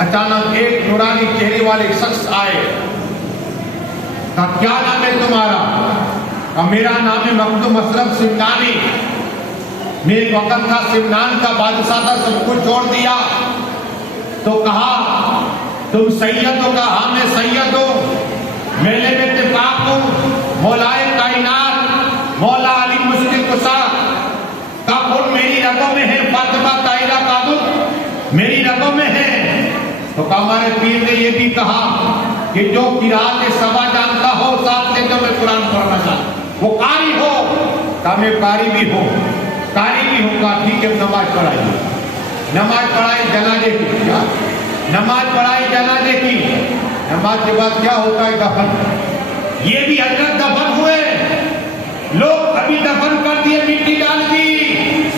اچانک ایک نورانی چہرے والے شخص آئے. کہا کیا نام ہے تمہارا؟ کہا میرا نام ہے مخدوم اشرف سمنانی. میں ایک وقت تھا سمنان کا بادشاہ تھا, سب کچھ چھوڑ دیا. تو کہا تم سید ہو؟ کہا ہاں میں سید ہوں, میلے میں اتفاق ہوں, مولائے کائنات مولا علی مشکل کشا کا خون میری رگوں میں ہے, فاطمہ طاہرہ کا دودھ میری رگوں میں ہے. تو کہا ہمارے پیر نے یہ بھی کہا کہ جو قرات سبا جانتا ہو ساتھ لے کر میں قرآن پڑھنا چاہتا, وہ قاری ہو. کہا میں قاری بھی ہوں, قاری بھی ہوں. کہا ٹھیک ہے نماز پڑھائیے. نماز پڑھائی جنازے کی, نماز پڑھائی جنازے کی. نماز کے بعد کیا ہوتا ہے؟ دفن. یہ بھی حضرت دفن ہوئے, لوگ ابھی دفن کر دیے, مٹی ڈال دی.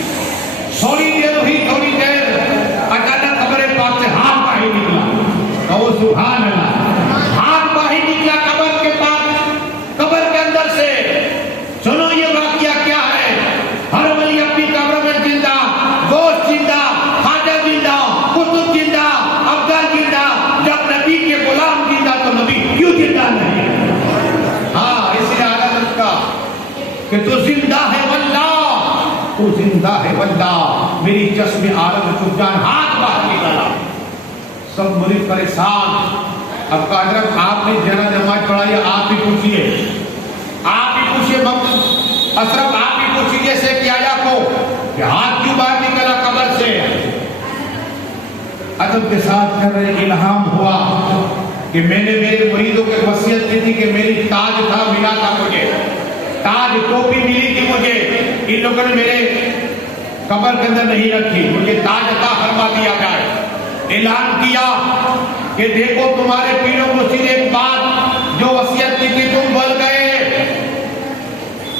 تھوڑی دیر ہوئی, تھوڑی دیر اچانک قبر پاک سے ہاتھ باہر نکلا. کہو سبحان اللہ. ہاتھ باہر نکلا قبر کے پاس, قبر کے اندر سے. سنو یہ واقعہ کیا ہے. ہر ولی اپنی قبر میں زندہ, گوشت زندہ, خواجہ زندہ, قطب زندہ, افضل زندہ. جب نبی کے غلام زندہ تو نبی کیوں زندہ نہیں؟ ہاں اس لیے عالم کا کہ تو زندہ ہے واللہ, تو زندہ ہے واللہ. میری چشم عالم کو جان ہاتھ باہر نکالا. سب مرید پریشان. اب کہا حضرت آپ نے جنا نماز پڑھائی, آپ بھی پوچھئے, آپ بھی پوچھئے. اشرف آپ بھی پوچھئے سے کیا یا کو کہ ہاتھ کیوں باہر نکلا قبر سے. ادب کے ساتھ کر رہے, الہام ہوا کہ میں نے میرے مریدوں کے وصیت کی تھی کہ میری تاج تھا ملا تھا مجھے, تاج ٹوپی ملی تھی مجھے, ان لوگوں نے میرے قبر کے اندر نہیں رکھی, مجھے تاج عطا فرما دیا جائے. اعلان کیا کہ دیکھو تمہارے پیروں کو صرف ایک بات جو وصیت کی تھی تم بول گئے.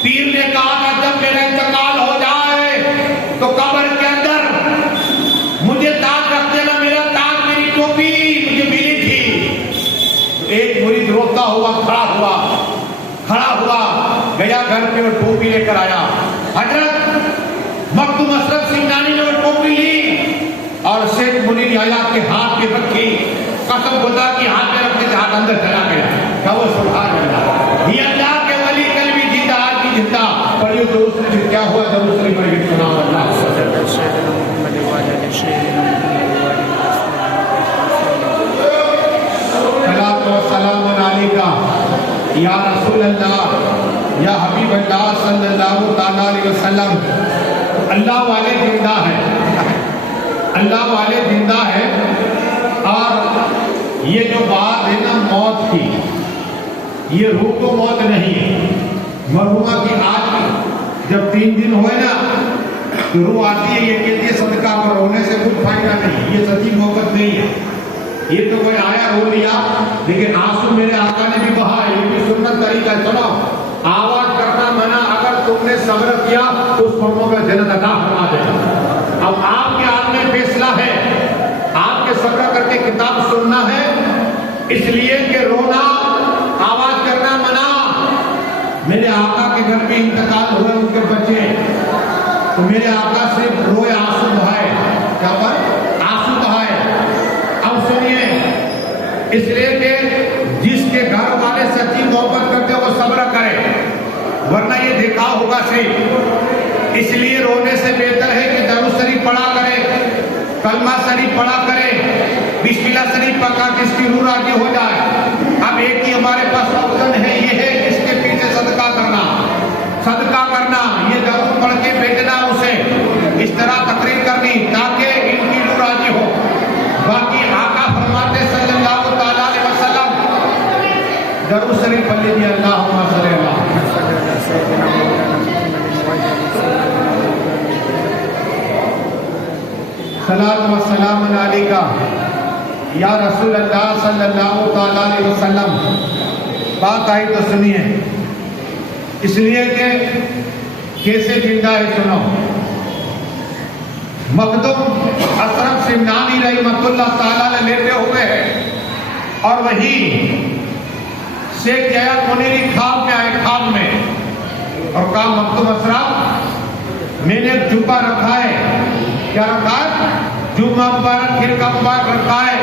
پیر نے کہا تھا جب میرا انتقال ہو جائے تو قبر کے اندر مجھے تاج رکھ دینا, میرا تاج میری ٹوپی مجھے ملی تھی. ایک مرید روتا ہوا کھڑا ہوا گیا گھر پہ اور ٹوپی لے کر آیا. حضرت مخدوم اشرف سمنانی نے وہ ٹوپی لی اور شیخ منیر یحییٰ کے ہاتھ میں رکھی. قسم خدا کی ہاتھ میں رکھنے سے ہاتھ اندر چلا گیا. کہو سبحان اللہ. یہ اللہ کے ولی کل بھی زندہ, آج بھی زندہ. پڑھیے درود شریف. کیا ہوا درود شریف پڑھیے. سنا اللہ صلاۃ و سلام علیکہ یا رسول اللہ یا حبیب اللہ صلی اللہ تعالی علیہ وسلم. اللہ والے زندہ ہیں, اللہ والے زندہ ہیں. اور یہ جو بات ہے نا موت کی, یہ روح تو موت نہیں ہے. مرحومہ کی آج جب 3 دن ہوئے نا تو روح آتی ہے, یہ کہتی ہے صدقہ پر رونے سے کچھ فائدہ نہیں, یہ سچی محبت نہیں ہے. یہ تو کوئی آیا رو لیا, لیکن آنسو میرے آقا نے بھی بہا ہے, یہ بھی سنت طریقہ ہے. سنو, آواز کرنا منع, اگر تم نے صبر کیا تو اس فرموں میں جنت عطا فرما دینا. اب آپ کے ہاتھ میں فیصلہ ہے, آپ کے صبر کر کے کتاب سننا ہے, اس لیے کہ رونا آواز کرنا منع. میرے آقا کے گھر میں انتقال ہوئے ان کے بچے, تو میرے آقا صرف روئے, آنسو بہائے. کیا بات؟ آنسو بہائے. اب سنیے, اس لیے کہ جس کے گھر والے سچی محبت کرتے وہ صبر کرے, ورنہ یہ دیکھا ہوگا صرف. اس لیے رونے سے بہتر ہے کہ درود شریف پڑھا کرے, کلمہ شریف پڑھا کرے, بسم اللہ شریف پڑھا جس کی روح راضی ہو جائے. اب ایک ہی ہمارے پاس آپشن ہے, یہ ہے اس کے پیچھے صدقہ کرنا. صدقہ کرنا, یہ درود پڑھ کے بھیجنا اسے, اس طرح تقریر کرنی تاکہ ان کی روح راضی ہو. باقی آقا فرماتے صلی اللہ تعالی علیہ وسلم, درود شریف پڑھ لیجیے. اللہم صلی اللہ صلاۃ و سلام علیکہ یا رسول اللہ صلی اللہ تعالی علیہ وسلم. بات آئی تو سنیے, اس لیے کہ کیسے زندہ ہے سنو. مخدوم اشرف سمنانی رحمۃ اللہ تعالی لیتے ہوئے ہیں, اور وہی شیخ جیات منیری خواب میں آئے, خواب میں, اور کہا مخدوم اشرف میں نے جبہ رکھا ہے. کیا رکھا ہے؟ جمعہ مبارک, فرقہ مبارک رکھا ہے.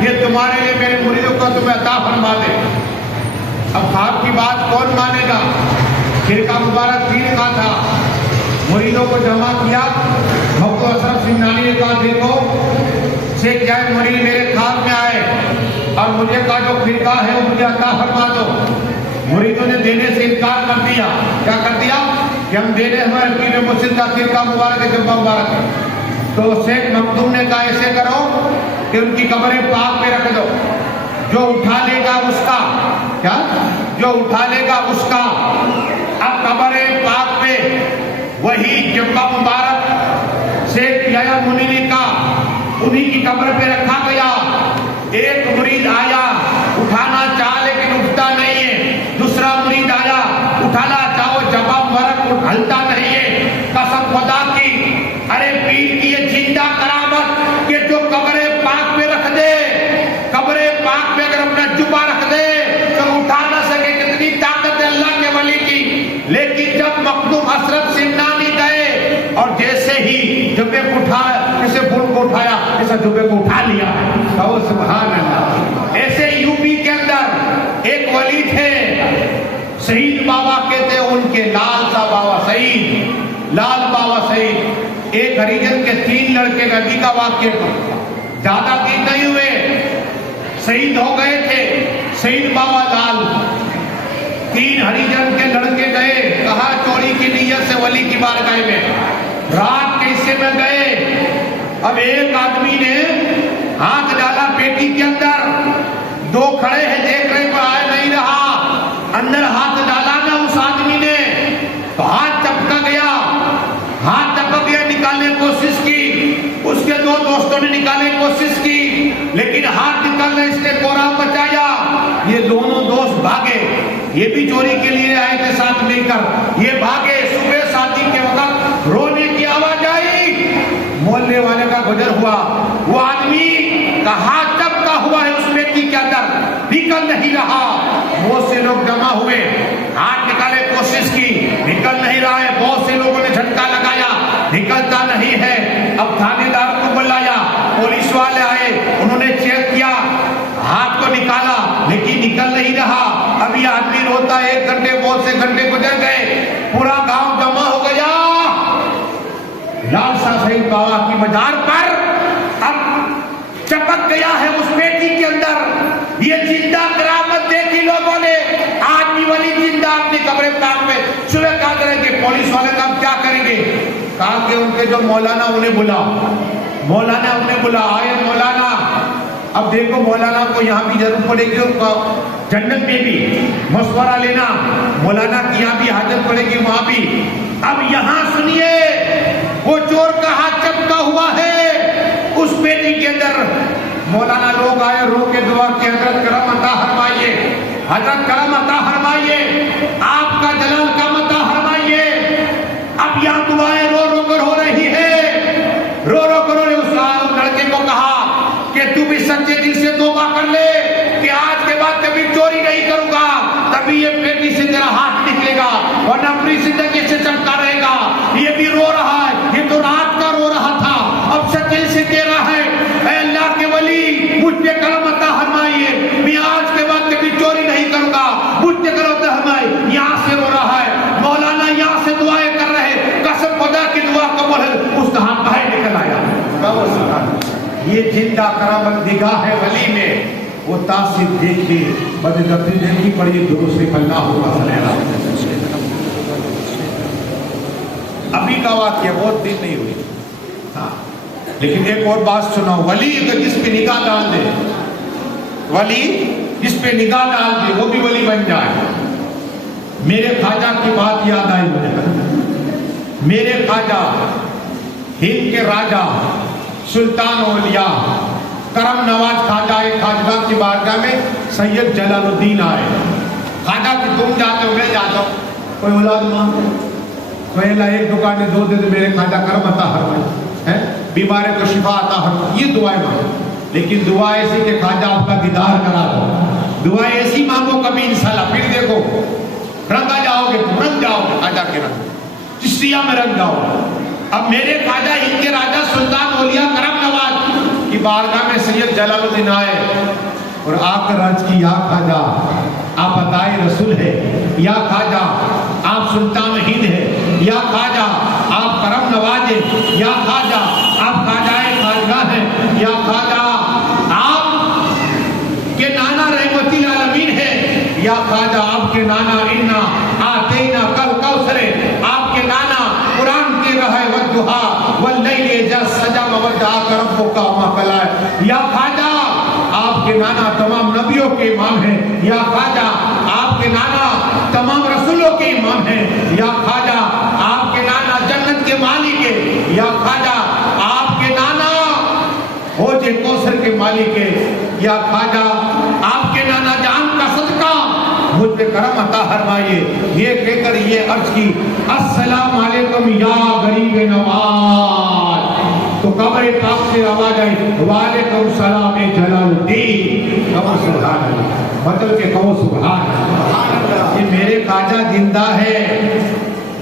یہ تمہارے لیے میرے مریدوں کو تمہیں عطا فرما دے۔ اب خواب کی بات کون مانے گا؟ فرقہ مبارک پیر کا تھا، مریدوں کو جمع کیا، مفتی اشرف سنگھانی نے کہا دیکھو سے کیا ہے، مرید میرے خواب میں آئے اور مجھے کہا جو فرقہ ہے وہ مجھے عطا فرما دو۔ مریدوں نے دینے سے انکار کر دیا، کیا کر دیا کہ ہم دینے ہمارے پیر مرشد کا فرقہ مبارک ہے، جبہ مبارک ہے۔ تو شیخ مخدوم نے کہا ایسے کرو کہ ان کی قبر پاک پہ رکھ دو، جو اٹھا لے گا اس کا، کیا جو اٹھا لے گا اس کا۔ اب قبر پاک پہ وہی جبہ مبارک شیخ یحییٰ منیری کا انہی کی قبر پہ رکھا گیا۔ ایک مرید آیا اٹھانا چاہ لیکن اٹھتا نہیں ہے، دوسرا مرید آیا اٹھانا چاہو جبہ مبارک ہلتا نہیں ہے۔ قسم خدا کی، ارے پیر کی یہ زندہ کرامت کہ جو قبر پاک پہ رکھ دے، قبر پاک پہ اگر اپنا جبہ رکھ دے تو اٹھا نہ سکے، کتنی طاقت ہے اللہ کے ولی کی۔ لیکن جب مخدوم اشرف سنگھانی گئے اور جیسے ہی جبے کو اٹھایا، جیسے پھول کو اٹھایا ایسا جبے کو اٹھا لیا، کہو سبحان اللہ۔ ایسے یوپی کے اندر ایک ولی تھے، سعید بابا کہتے ان کے، لال صاحب بابا سعید، لال بابا سعید، ایک ہریجن کے 3 لڑکے کا ابھی کا واقعہ کو زیادہ دن نہیں ہوئے شہید ہو گئے تھے۔ سعید بابا لال 3 ہریجن کے لڑکے گئے، کہا چوری کی نیت سے ولی کی بارگاہ میں، رات کے حصے میں گئے۔ اب ایک آدمی نے ہاتھ ڈالا پیٹی کے اندر، 2 کھڑے ہیں دیکھ رہے پر آئے نہیں رہا، اندر ہاتھ ڈالا نا اس آدمی نے تو ہاتھ چپکا گیا، ہاتھ چپک گیا، نکالنے کی کوشش کی، اس کے 2 دوستوں نے نکالنے کی کوشش کی لیکن ہاتھ نکالنا اس نے کوڑا بچایا۔ یہ دونوں دوست بھاگے، یہ بھی چوری کے لیے آئے تھے ساتھ مل کر، یہ بھاگے۔ صبح شادی کے وقت رونے کی آواز آئی، محلے والے کا گزر ہوا، وہ آدمی کا ہاتھ چپکا ہوا ہے اس بیٹی کے اندر، نکل نہیں رہا۔ بہت سے لوگ جمع ہوئے، ہاتھ نکالنے کی کوشش کی، نکل نہیں رہا ہے، بہت سے لوگوں نے جھٹکا لگایا، نکلتا نہیں ہے۔ اب تھانے دار کو بلایا، پولیس والے آئے، انہوں نے چیک کیا، ہاتھ کو نکالا لیکن نکل نہیں رہا۔ اب یہ آدمی روتا ہے، 1 گھنٹے بہت سے گھنٹے گزر گئے، پورا گاؤں جمع ہو گیا لال شاہ سعید بابا کی مزار پر۔ اب چپک گیا ہے اس بیٹی کے اندر، یہ زندہ کرامت دیکھی لوگوں نے، آدمی ولی زندہ اپنی قبر پاک میں۔ صبح کہا کریں گے پولیس والے کا کیا کریں گے؟ کہا کہ ان کے جو مولانا انہیں بلا، مولانا انہیں بلا، آئے مولانا۔ اب دیکھو مولانا کو یہاں بھی ضرورت پڑے گی، جنت میں بھی مشورہ لینا، مولانا کی یہاں بھی حاجت پڑے گی وہاں بھی۔ اب یہاں سنیے، وہ چور کا ہاتھ چپکا ہوا ہے اس بیٹی کے اندر۔ مولانا لوگ آئے، رو کے دعا کی، حضرت کرم عطا فرمائیے، حضرت کرم عطا فرمائیے، آپ کا جلال کرم عطا فرمائیے۔ اب یہاں دعائیں رو رو کر ہو رہی ہے، رو رو کر اس لڑکے کو کہا کہ تو بھی سچے دل سے توبہ کر لے کہ آج کے بعد کبھی چوری نہیں کروں گا، تبھی یہ بیٹی سے تیرا ہاتھ نکلے گا ورنہ اپنی زندگی سے چمکا رہے گا۔ یہ بھی رو رہا ہے، یہ تو رات کا رو رہا تھا، اب سچے سے کہہ رہا ہے اے اللہ کے ولی مجھ پہ کرم عطا فرمائیے، میں آج کے بعد کبھی چوری نہیں کروں گا، مجھ پہ کرم عطا فرمائیے۔ یہاں سے رو رہا ہے، مولانا یہاں سے دعائیں کر رہے، قسم خدا کی دعا قبول ہے، اس کا ہاتھ باہر نکل آیا۔ یہ زندہ کرامت نگاہ ہے ولی میں، وہ تاثیر دیکھیے، بدگتی دیکھی پڑی درست اللہ ابھی کا واقعہ بہت دن نہیں ہوئی، لیکن ایک اور بات سنو، ولی جس پہ نگاہ ڈال دے، ولی جس پہ نگاہ ڈال دے وہ بھی ولی بن جائے۔ میرے خواجہ کی بات یاد آئی مجھے، میرے خواجہ ہند کے راجہ سلطان اولیاء کرم نواز خواجہ ایک خواجہ کی بارگاہ میں سید جلال الدین آئے۔ خواجہ کہ تم جاتے ہو میں جاتا ہوں، کوئی اولاد مانگو، پہلا ایک دکان میں 2 دے دے، میرے خواجہ کرم عطا فرمائے، بیمارے کو شفا عطا فرمائے، یہ دعائیں مانگو، لیکن دعا ایسی کہ خواجہ آپ کا دیدار کرا دو، دعا ایسی مانگو کبھی انشاءاللہ، پھر دیکھو رنگا جاؤ گے، رنگ جاؤ گے خواجہ کے رنگ، چشتیہ میں رنگ جاؤ۔ اب میرے خواجہ ہند کے راجہ سلطان اولیاء کرم نواز کی بارگاہ میں سید جلال الدین آئے اور آ کر عرض کی یا خواجہ آپ عطائے رسول ہے، یا خواجہ آپ سلطان ہند ہے، یا خواجہ آپ کرم نواز ہیں، یا خواجہ آپ خواجہ خواجگاہ ہیں، یا خواجہ آپ کے نانا رحمت العالمین ہے، یا خواجہ آپ کے نانا انا آتینا کل کوثر، آپ کے نانا قرآن کے رہے والضحیٰ واللیل اذا سجا وودعاک ربک ما قلع، یا خواجہ آپ کے نانا تمام نبیوں کے امام ہیں، یا خواجہ آپ کے نانا تمام رسولوں کے امام ہیں، یا خواجہ آپ کے نانا جنت کے مالک ہیں، یا خواجہ آپ کے نانا حوض کوثر کے مالک ہیں، یا خواجہ آپ کے نانا جان کا صدقہ مجھ پہ کرم عطا فرمائیے۔ یہ کہہ کر یہ عرض کی السلام علیکم یا غریب نواز، تو قبر پاک سے آواز آئی وعلیکم السلام جلال الدین، کہو سبحان اللہ، مطلب کہ کہو سبحان اللہ۔ یہ میرے خواجہ زندہ ہے،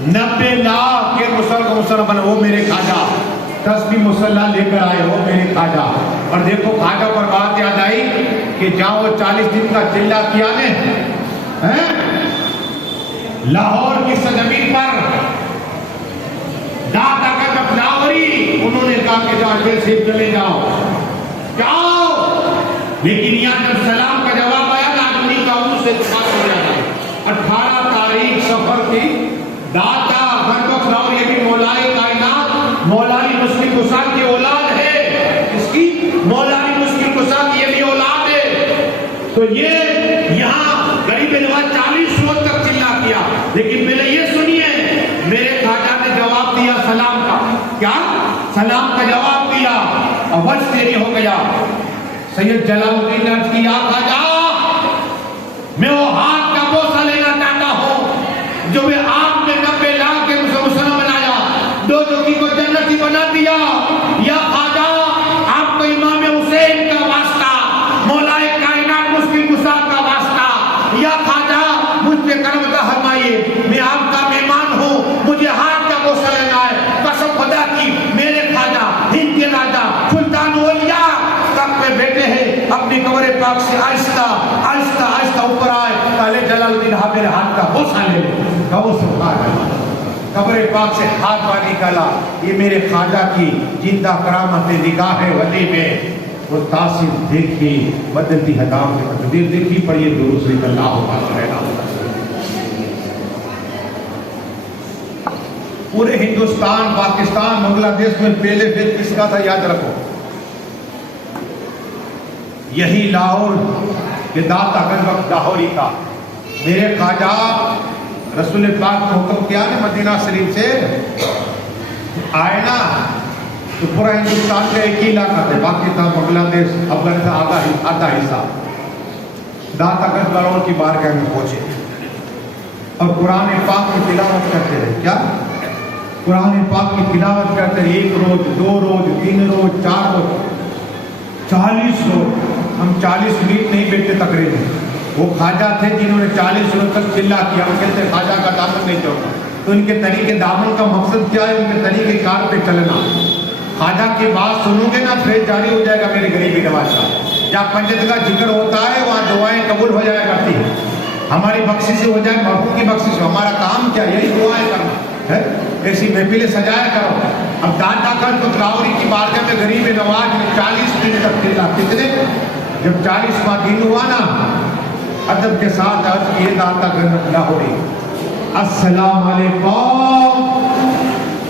90 لاکھ کے مسلمان وہ میرے خواجہ، 10 بھی مسلح لے کر آئے وہ میرے خواجہ۔ اور دیکھو خواجہ پر بات یاد آئی کہ جہاں وہ 40 دن کا چلہ کیا نے لاہور کی سرزمین پر داتا کا لاہوری، انہوں نے کہا کہ جاؤ جیل سے چلے جاؤ جاؤ، لیکن یہاں جب سلام کا جواب آیا نا آدمی کا ان سے اتفاق ہو جاتا۔ 18 تاریخ سفر تھی، داتا گھر لاہور یہ بھی مولائے کائنات مولائی مسلم گسان کی اولاد ہے، اس کی مولائی مسلم گسان کی یہ بھی اولاد ہے۔ تو یہ یہاں غریب نواز 40 روز تک چلا کیا، لیکن میں نے یہ سنیے میرے خواجہ نے جواب دیا سلام کا، کیا سلام کا جواب دیا، عوض تیری ہو گیا۔ سید جلال الدین نے عرض کیا خواجہ میں وہ ہاتھ کا بوسہ لینا چاہتا ہوں جو میں آپ نے 90 لاکھ کے مسلمان بنایا، دو جوگی کو جنتی بنا دیا، یا خواجہ آپ کو امام حسین کا واسطہ مولائے کائنات مسلم گسان کا واسطہ، یا خواجہ مجھ پہ کرم عطا فرمائیے، میں آپ کا مہمان ہوں، مجھے ہاتھ کا بوسہ لینا ہے، قسم خدا کی میرے خواجہ ہند کے راجہ سلطان اولیاء تخت پہ بیٹھے ہیں، اپنی قبر پاک سے آہستہ آہستہ آہستہ اوپر آئے، پہلے جلال الدین میرے ہاتھ کا بوسہ لے لے، کہو سبحان اللہ۔ قبر پاک سے ہاتھ پانی نکالا، یہ میرے خواجہ کی زندہ کرامت نگاہ ولی میں وہ تاثیر دیکھی، بدلتی حکام کی تقدیر دیکھی، پڑھیے درود صلی اللہ علیہ وسلم۔ پورے ہندوستان، پاکستان، بنگلہ دیش میں پہلے پھر کس کا تھا یاد رکھو، یہی لاہور کے داتا گنج وقت لاہوری کا۔ میرے خواجہ رسول پاک کو حکم کیا نا مدینہ شریف سے آئے نا، تو پورا ہندوستان کا ایک ہی علاقہ تھا، پاکستان، بنگلہ دیش، افغانستان آدھا حصہ، داتا گنج لاہور کی بارگاہ میں پہنچے اور قرآن پاک کی تلاوت کرتے رہے۔ کیا قرآن پاک کی تلاوت کرتے رہے، 1 روز 2 روز 3 روز 4 روز 40 روز۔ ہم 40 منٹ نہیں بیٹھتے تقریباً، وہ خواجہ تھے جنہوں نے 40 روز تک چلا کیا، ہم کہتے ہیں خواجہ کا دامن نہیں چھوڑنا۔ تو ان کے طریقے دامن کا مقصد کیا ہے؟ ان کے طریقے کار پہ چلنا۔ خواجہ کی بات سنو گے نا پھر جاری ہو جائے گا میرے غریبی نواز کا۔ جہاں پنجت کا ذکر ہوتا ہے وہاں دعائیں قبول ہو جایا کرتی ہیں، ہماری بخشش ہو جائے، محبوب کی بخشش ہو۔ ہمارا کام کیا؟ یہی دعائیں کرنا ہے، ایسی محفلیں سجایا کرو۔ اب داتا گنج لاہوری کی بارگاہ میں غریب نواز نے 40 دن تک چلا۔ کتنے؟ جب 40واں دن ہوا نا، ادب کے ساتھ عرض کیے داتا گنج لاہوری السلام علیکم۔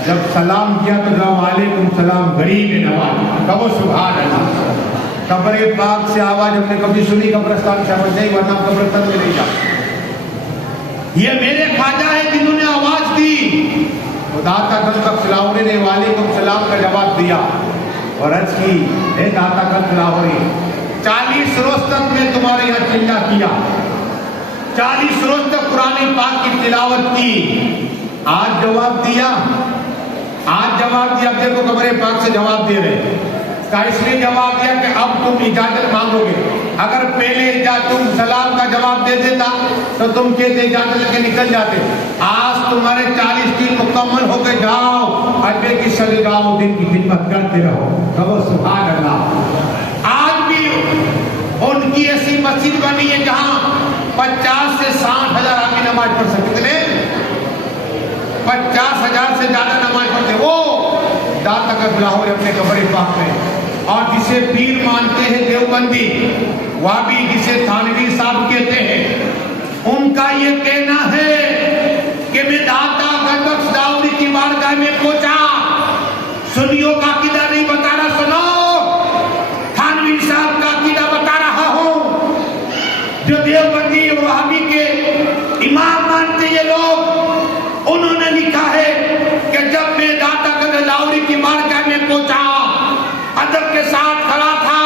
جب سلام کیا تو جب وعلیکم السلام غریب نواز، کہو سبحان اللہ۔ قبر پاک سے آواز ہم نے کبھی سنی قبرستان سے آواز نہیں، ورنہ قبرستان میں نہیں جاتا۔ یہ میرے خواجہ ہیں جنہوں نے آواز دی، داتا گنج لاہوری نے وعلیکم السلام کا جواب دیا اور عرض کی اے داتا گنج لاہوری 40 روز تک میں تمہارے یہاں چلہ کیا، 40 روز تک قرآن پاک کی تلاوت کی، آج جواب دیا، آج جواب دیا۔ اب دیکھو قبر پاک سے جواب دے رہے، اس نے جواب دیا کہ اب تم اجازت مانگو گے۔ اگر پہلے تم سلام کا جواب دے دیتا تو تم کہتے اجازت لے کے نکل جاتے۔ آج تمہارے 40 دن مکمل ہو کے جاؤ، اجبے کی سجدہ دن کی خدمت کرتے رہو، کہو سبحان اللہ۔ مسجد بنی ہے جہاں 50 سے 60 ہزار آدمی نماز پڑھ سکتے تھے. 50,000 سے زیادہ نماز پڑھتے. وہ داتا کا لاہور اپنے قبر پاک میں. اور جسے پیر مانتے ہیں دیوبندی وابی, جسے تھانوی صاحب کہتے ہیں, ان کا یہ کہنا ہے کہ میں داتا گنج بخش داؤدی کی بارگاہ میں پہنچا, سنیوں کا عقیدہ نہیں بتا رہا, سنو تھانوی صاحب کا عقیدہ بتا رہا ہوں, جو دیوبندی اور وہابی کے امام مانتے یہ لوگ. انہوں نے لکھا ہے کہ جب میں داتا گنج لاہوری کی بارگاہ میں پہنچا, ادب کے ساتھ کھڑا تھا,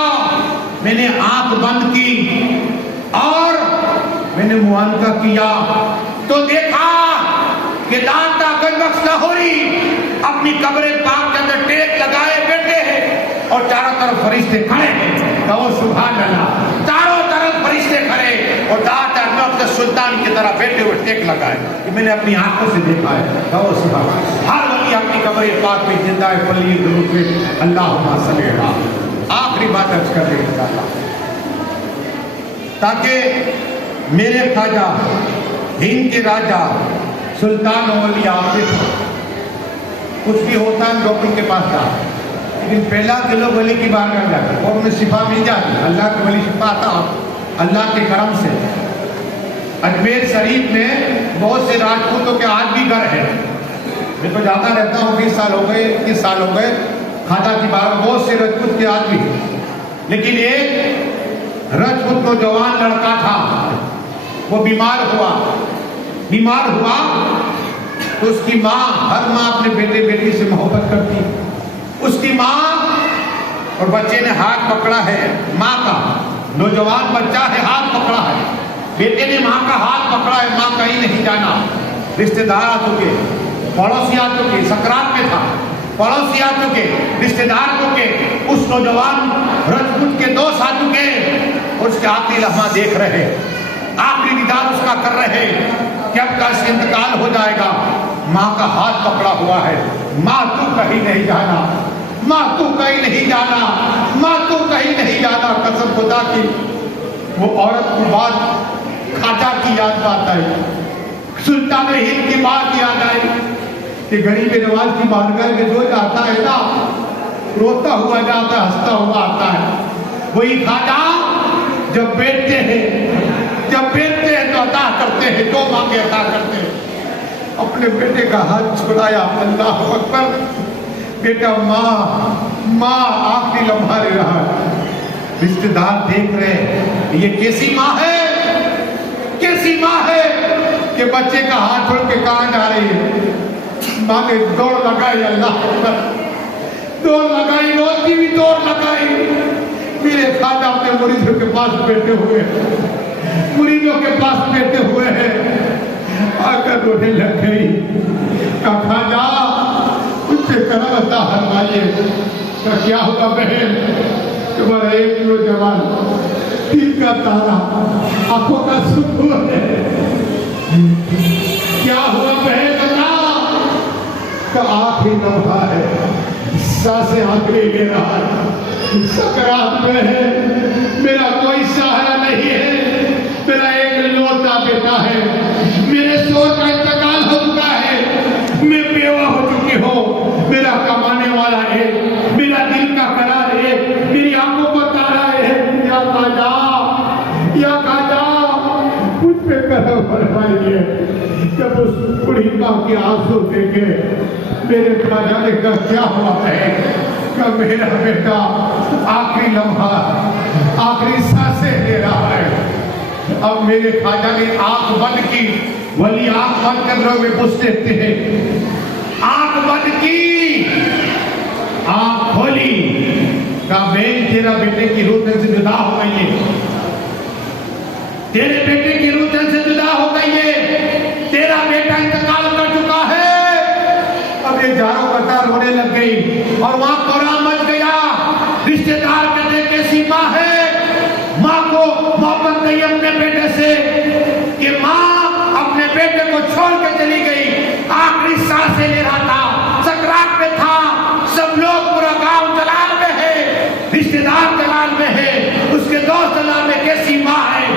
میں نے آنکھ بند کی اور میں نے معانقہ کیا تو دیکھا کہ داتا گنج بخش لاہوری اپنی قبر پاک کے اندر ٹیک لگائے بیٹھے ہیں اور چاروں طرف فرشتے کھڑے ہیں. کہو سبحان اللہ. چاروں طرف فرشتے کھڑے اور داتا گنج سلطان کی طرح بیٹھے ہوئے ٹیک لگائے. یہ میں نے اپنی آنکھوں سے دیکھا ہے. کہو سبحان اللہ. ہر ولی اپنی قبر پاک میں زندہ ہے, پلی درود پہ اللہم صلی اللہ. آخری بات عرض کر دیں انشاءاللہ, تاکہ میرے خواجہ ہند کے راجہ سلطان اولیاء عاطف کچھ بھی ہوتا ہے ڈاکٹر کے پاس جا, لیکن پہلا کہ لوگ ولی کی بارگاہ جاتے اور انہیں شفا مل جاتی. اللہ کے ولی شفا آتا اللہ کے کرم سے. اجمیر شریف میں بہت سے راجپوتوں کے آج بھی گھر ہے. میں تو جاتا رہتا ہوں, 20 سال ہو گئے, 21 سال ہو گئے. خواجہ کی بارگاہ بہت سے راجپوت کے آج بھی, لیکن ایک راجپوت نوجوان لڑکا تھا, وہ بیمار ہوا تو اس کی ماں, ہر ماں اپنے بیٹے بیٹی سے محبت کرتی. اس کی ماں اور بچے نے ہاتھ پکڑا ہے ماں کا, نوجوان بچہ ہے, ہاتھ پکڑا ہے, بیٹے نے ماں کا ہاتھ پکڑا ہے, ماں کہیں نہیں جانا. رشتہ دار آ چکے, پڑوسی آ چکے, سکرات میں تھا, پڑوسی آ چکے, رشتہ دار آ چکے, اس نوجوان راجپوت کے دوست آ چکے اور اس کے آخری لمحہ دیکھ رہے, آخری دیدار اس کا کر رہے کہ اب کا اس انتقال ہو جائے گا. ماں کا ہاتھ پکڑا ہوا ہے, ماں تو کہیں نہیں جانا, ماں تو کہیں نہیں جانا, ماں تو کہیں نہیں جانا. قسم خدا کی وہ عورت کی بات خواجہ کی یاد آتا ہے, سلطان ہند کی بات یاد آئی کہ غریب نواز کی بارگاہ میں جو جاتا ہے نا, روتا ہوا جاتا ہے, ہنستا ہوا آتا ہے. وہی خواجہ جب بیٹھتے ہیں تو عطا کرتے ہیں, جو مانگے عطا کرتے ہیں. اپنے بیٹے کا ہاتھ چھڑایا, اللہ اکبر. بیٹا ماں آخری لمحہ لے رہا ہے. رشتے دار دیکھ رہے ہیں یہ کیسی ماں ہے, کیسی ماں ہے کہ بچے کا ہاتھ چھوڑ کے کہاں جا رہی ہے. ماں نے دوڑ لگائی, اللہ اکبر, دوڑ لگائی, روتی بھی دوڑ لگائی. میرے خواجہ اپنے مریدوں کے پاس بیٹھے ہوئے, مریدوں کے پاس بیٹھے ہوئے ہیں, آ کر رونے لگ گئی. کہا خواجہ ان سے کرم عطا فرمائیے. کہ کیا ہوگا بہن, تمہارا ایک نوجوان دل کا تارا, آنکھوں کا سکون ہے. کیا ہوا بہن بتا. کہ آخری لمحہ ہے, سانسیں آخری لے رہا ہے, سکرات میں ہے, میرا کوئی سہارا نہیں ہے, میرا ایک لوٹا بیٹا ہے, میرے شوہر کا انتقال ہو چکا ہے, میں بیوہ ہو چکی ہوں, میرا کمانے والا ہے, میرا دل کا قرار ہے, میری آنکھوں کو تارا ہے. یا خواجہ مجھ پہ کرم فرمائیے. جب اس بڑھی ماں کے آنسو دیکھے, میرے خواجہ نے کہا کیا ہوا ہے. کہ میرا بیٹا آخری لمحہ, آخری سانسیں لے رہا ہے. اب میرے خواجہ نے آنکھ بند کی, ولی آنکھ بند کر رہے ہوئے پوچھ دیتے ہیں, آنکھ بند کی, آنکھ کھولی. کہا بہن تیرا بیٹے کی روح تن سے جدا ہو گئی ہے, تیرے بیٹے کی روح تن سے جدا ہو گئی ہے, تیرا بیٹا انتقال کر چکا ہے. اب یہ جاروں بتا رونے لگ گئی اور وہاں قرآن مچ گیا. رشتے دار کہتے کیسی ماں ہے, ماں کو محبت نہیں اپنے بیٹے سے, کہ ماں اپنے بیٹے کو چھوڑ کے چلی گئی, آخری سانسیں لے رہا تھا, سکرات میں تھا, سب لوگ پورا گاؤں جلال میں ہے, رشتے دار جلال میں ہے, اس کے دوست جلال میں. کیسی ماں ہے